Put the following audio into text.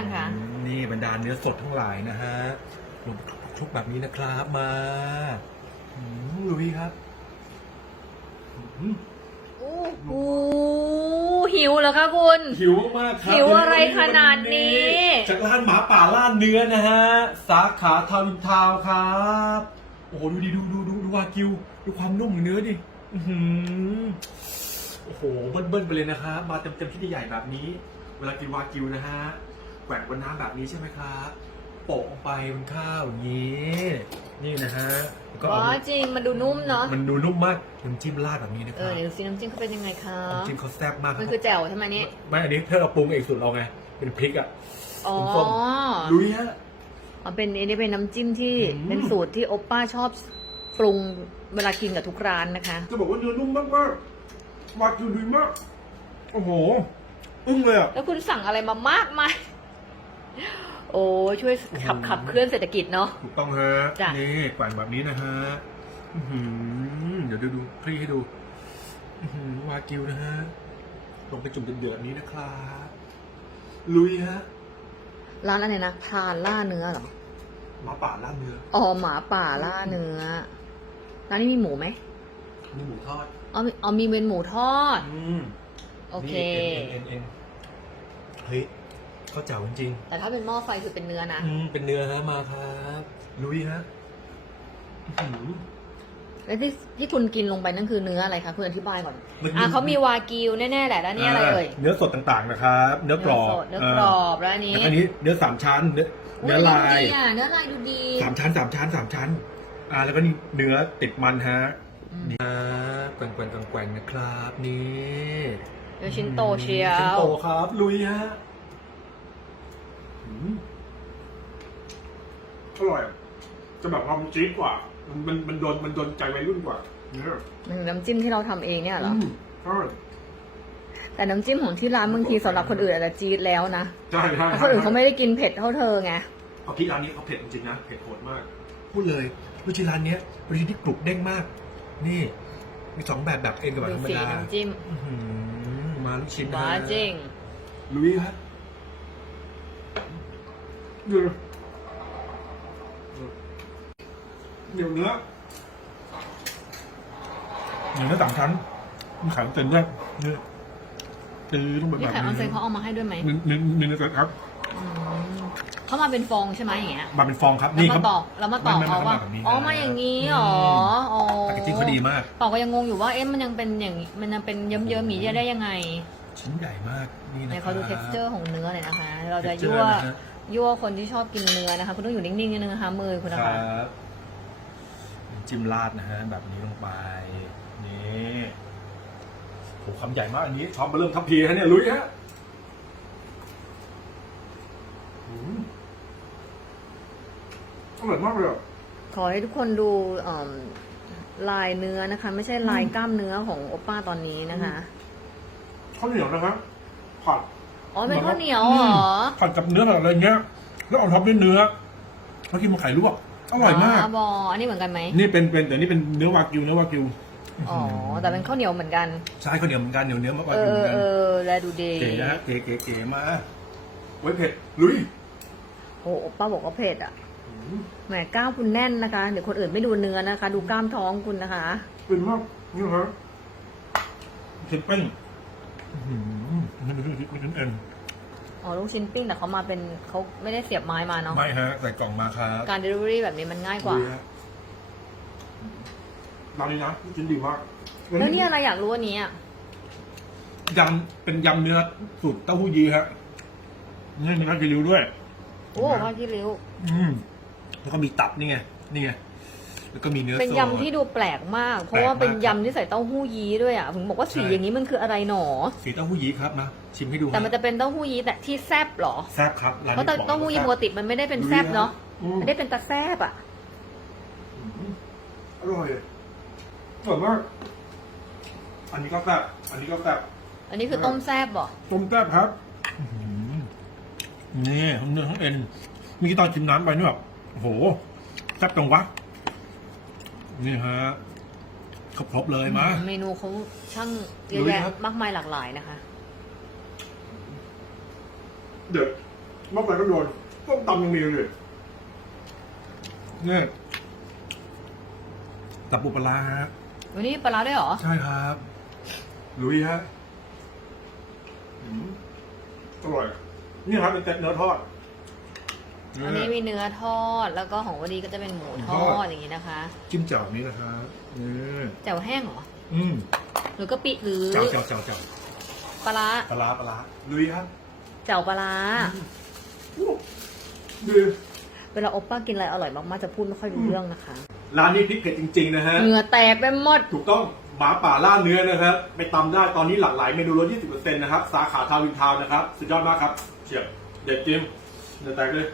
ยังคะนี่บรรดาเนื้อสดทั้งหลายนะฮะลงชุบแบบนี้นะครับมาอืมลุยครับอืมโอ้โหหิวเหรอคะคุณ หิวมากๆครับหิวอะไรขนาดนี้ จากร้านหมาป่าล่าเนื้อนะฮะ สาขาทาวน์อินทาวน์ครับ โอ้โหดูดิดูดูดูดูวากิว ดูความนุ่มของเนื้อดิอื้อหือโอ้โหเบิ้ลเบิ้ลไปเลยนะครับมาเต็มเต็มที่ใหญ่แบบนี้ เวลากินวากิวนะฮะแก ว่งบนน้ำแบบนี้ใช่ไหมครับโปะลงไปบนข้าวอย่างนี้ นี่นะฮะแล้วก็อ๋อเอาจริงมันดูนุ่มเนาะมันดูนุ่มมากน้ำจิ้มราดแบบนี้นะคเอรัอบเดี๋ยวดูซิน้ำจิ้มเขาเป็นยังไงคะน้ำจิ้มเขาแซ่บมากมันคือแจ่วใช่ไหมนี่ไม่อันนี้เธอเอาปรุงเองสุดเราไงเป็นพริกอะ อ๋อส้มลุยฮะอ๋อเป็นอันนี้เป็นน้ำจิ้มที่อืม เป็นสูตรที่โอปป้าชอบปรุงเวลากินกับทุกร้านนะคะ จะบอกว่าเนื้อนุ่มมากมากวากิวดีมาก โอ้โห อึ้งเลยอะ แล้วคุณสั่งอะไรมามากมาย โอ้ช่วยขับโอ้โหขับเคลื่อนเศรษฐกิจเนาะ ถูกต้องฮะจ้ะ นี่แกว่งแบบนี้นะฮะอื้อหือเดี๋ยวดูดูคลี่ให้ดูอื้อหือวากิวนะฮะลงไปจุ่มเดือดๆนี้นะครับลุยฮะร้านอะไรนะพรานล่าเนื้อเหรอหมาป่าล่าเนื้ออ๋อหมาป่าล่าเนื้อร้านนี้มีหมูไหมมีหมูทอดอ๋อมีอ๋อมีเป็นหมูทอด อืมโอเค นี่เอ็นเอ็นเอ็นเฮ้ย ข้าวเจ๋าจริงแต่ถ้าเป็นหม้อไฟคือเป็นเนื้อนะๆอืมเป็นเนื้อฮะมาครับลุยฮะอื้อหือ แล้วที่ที่คุณกินลงไปนั่นคือเนื้ออะไรคะคุณอธิบายก่อนมันอะเขามีวากิวแน่ๆแหละแล้วนี่อะไรเอ่ยเนื้อสดต่างๆนะครับ เนื้อกรอบสดเนื้อกรอบแล้วอันนี้แล้วอันนี้เนื้อสามชั้น เนื้อเนื้อลายดูดีอะเนื้อลายดูดีสามชั้นสามชั้นสามชั้น อ่า แล้วก็นี่เนื้อติดมันฮะอืมนี่ฮะแกว่งแกว่งแกว่งนะครับนี่ เนื้อชิ้นโตเชียชิ้นวโตครับ ลุยฮะอืม อร่อยอะจะแบบความจี๊ดกว่ามันมันมันโดนมันโดนใจวัยรุ่นกว่าเนี่ยน้ำจิ้มที่เราทำเองเนี่ยเหรออืมใช่แต่น้ำจิ้มของที่ร้านบางทีสำหรับคนอื่นอาจจะจี๊ดแล้วนะใช่ใช่เพราะคนอื่นเขาไม่ได้กินเผ็ดเท่าเธอไง เอาที่ร้านนี้เขาเผ็ดจริงๆนะเผ็ดโหดมาก พูดเลยลูกชิ้นร้านเนี้ยเป็นชิ้นที่กรุบเด้งมาก นี่ มีสองแบบแบบเอ็นกับแบบดูธรรมสีดาน้ำจิ้มอื้อหือมาลูกชิ้นนะบ้าจริง ลุยฮะเดี๋ ยวเดี๋ยวเนื้อเนื้อสามชั้นมีไข่ออนเซนด้วยเนี่ยตื้อลงไปนี่แบบไข่ออนเซนนี้เขาเอามาให้ด้วยไหมมีมีมีเนื้อครับอืมเขามาเป็นฟองใช่ไหมอย่างเงี้ยมาเป็นฟองครับแล้วนี่มาครับตอกแล้วมาตอกไม่ไม่เขาว่าไม่แบบนี้อ๋อนะมาอย่างนี้เหรออ๋อแพคเกจจิ้งเขาดีมาก ตอกก็ยังงงอยู่ว่าเอ๊ะมันยังเป็นอย่างมันยังเป็นเยิ้มๆหมีจะได้ยังไงชิ้นใหญ่มากนี่นะเนี่ยคเขารับดู texture ของเนื้อเลยนะคะ เราจะ texture ยั่วนะฮะยั่วคนที่ชอบกินเนื้อนะคะ คุณต้องอยู่นิ่งๆนิดนึงนะคะมือคุณคนะรัคะ บ จิ้มราดนะฮะแบบนี้ลงไปนี่โหคำใหญ่มากอันนี้ช้อนมาเริ่มทัพพีฮะเนี่ยลุยฮะอืมอร่อยมากเลยอะขอให้ทุกคนดูเอิ่มลายเนื้อนะคะ ไม่ใช่ลายกล้ามเนื้อของโอป้าตอนนี้นะคะ ข้าวเหนียวนะครับผัด อ๋อ เป็นข้าวเหนียวเหรอ ผัดกับเนื้อผัดอะไรเงี้ย แล้วเอาท็อปด้วยเนื้อ แล้วกินมาไข่ลวก อร่อยมาก บออันนี้เหมือนกันไหมนี่เป็นเป็นแต่นี่เป็นเนื้อวากิวเนื้อวากิวอ๋อ แต่เป็นข้าวเหนียวเหมือนกัน ใช่ข้าวเหนียวเหมือนกันเหนียวเนื้อมากวาเอกิวเหอมือนกันเออแลดูดีเก๋นะเก๋เก๋เก๋มาไว้เผ็ดลุยโอ้โอป้าบอกว่าเผ็ดอะแหมกล้ามคุณแน่นนะคะ เดี๋ยวคนอื่นไม่ดูเนื้อนะคะ ดูกล้ามท้องคุณนะคะ เป็นมากนี่ฮะเผ็ดเป้งอื้อหือนี่เป็นนี่เป็นเอ็น อ๋อลูกชิ้นปิ้งแต่เขามาเป็นเขาไม่ได้เสียบไม้มาเนาะไม่ฮะใส่กล่องมาครับการ delivery แบบนี้มันง่ายกว่าลุยฮะร้านนี้นะชิ้นดีมากแล้วนี่อะไรอยากรู้อันนี้อะยำเป็นยำเนื้อสูตรเต้าหู้ยี้ฮะนี่มีน้ำกิริวด้วย โอ้ผ้าที่ริ้ว อืมแล้วก็มีตับนี่ไง นี่ไง แล้วก็มีเนื้อเป็นสดยำที่ดูแปลกมาก เพราะว่าแปลกมากเป็นยำที่ใส่เต้าหู้ยี้ด้วยอะผมบอกว่าสีใช่อย่างนี้มันคืออะไรหนอ สีเต้าหู้ยี้ครับนะชิมให้ดูแต่มันจะเป็นเต้าหู้ยี้แต่ที่แซบเหรอแซ่บครับร้านเพราะนี้บอกเต้าหู้ยี้แซ่ปบกติมันไม่ได้เป็นแซบเนาะอืมไม่ได้เป็นตาแซบอะ อร่อยอร่อยมากอันนี้ก็แซ่บอันนี้ก็แซ่บอันนี้คือต้มแซบเหรอต้มแซ่บครับอื้อหือนี่ทั้งเนื้อทั้งเอ็นเมีกี่ตอนชิมน้ำไปเนี่ยแบบโอ้โหแซ่บจังวะ นี่ฮะครบครบๆเลยมาเมนูเขาช่างเยลุอะยแยะครับ มากมายหลากหลายนะคะ เดือดมะปรางก็โดนต้มตำยังมีเลยเนี่ยตับปูปลาร้าฮะ วันนี้ปลาร้าด้วยเหรอ ใช่ครับลุยฮะ อืมอร่อย นี่ครับเป็นเต็ดเนื้อทอด อันนี้มีเนื้อทอดแล้วก็ของวันนี้ก็จะเป็นหมูทอดอย่างนี้นะคะจิ้มแจ่วนี้นะครับนี่แจ่วแห้งเหรออืมหรือกะปิหรือแจ่วแจ่วแจ่วแจ่วปลาร้าปลาร้าปลาร้าลุยครับแจ่วปลาร้าดีเวลาโอปป้ากินอะไรอร่อยมากๆจะพูดไม่ค่อยรู้เรื่องนะคะ ร้านนี้พริกเผ็ดจริงๆนะฮะเหงื่อแตกไปหมดถูกต้องหมาป่าล่าเนื้อนะครับไปตำได้ตอนนี้หลากหลายเมนูลด20%นะครับ สาขาทาวน์วินทาวน์นะครับ สุดยอดมากครับเฉียบเด็ดจริงเดือดแตกเลย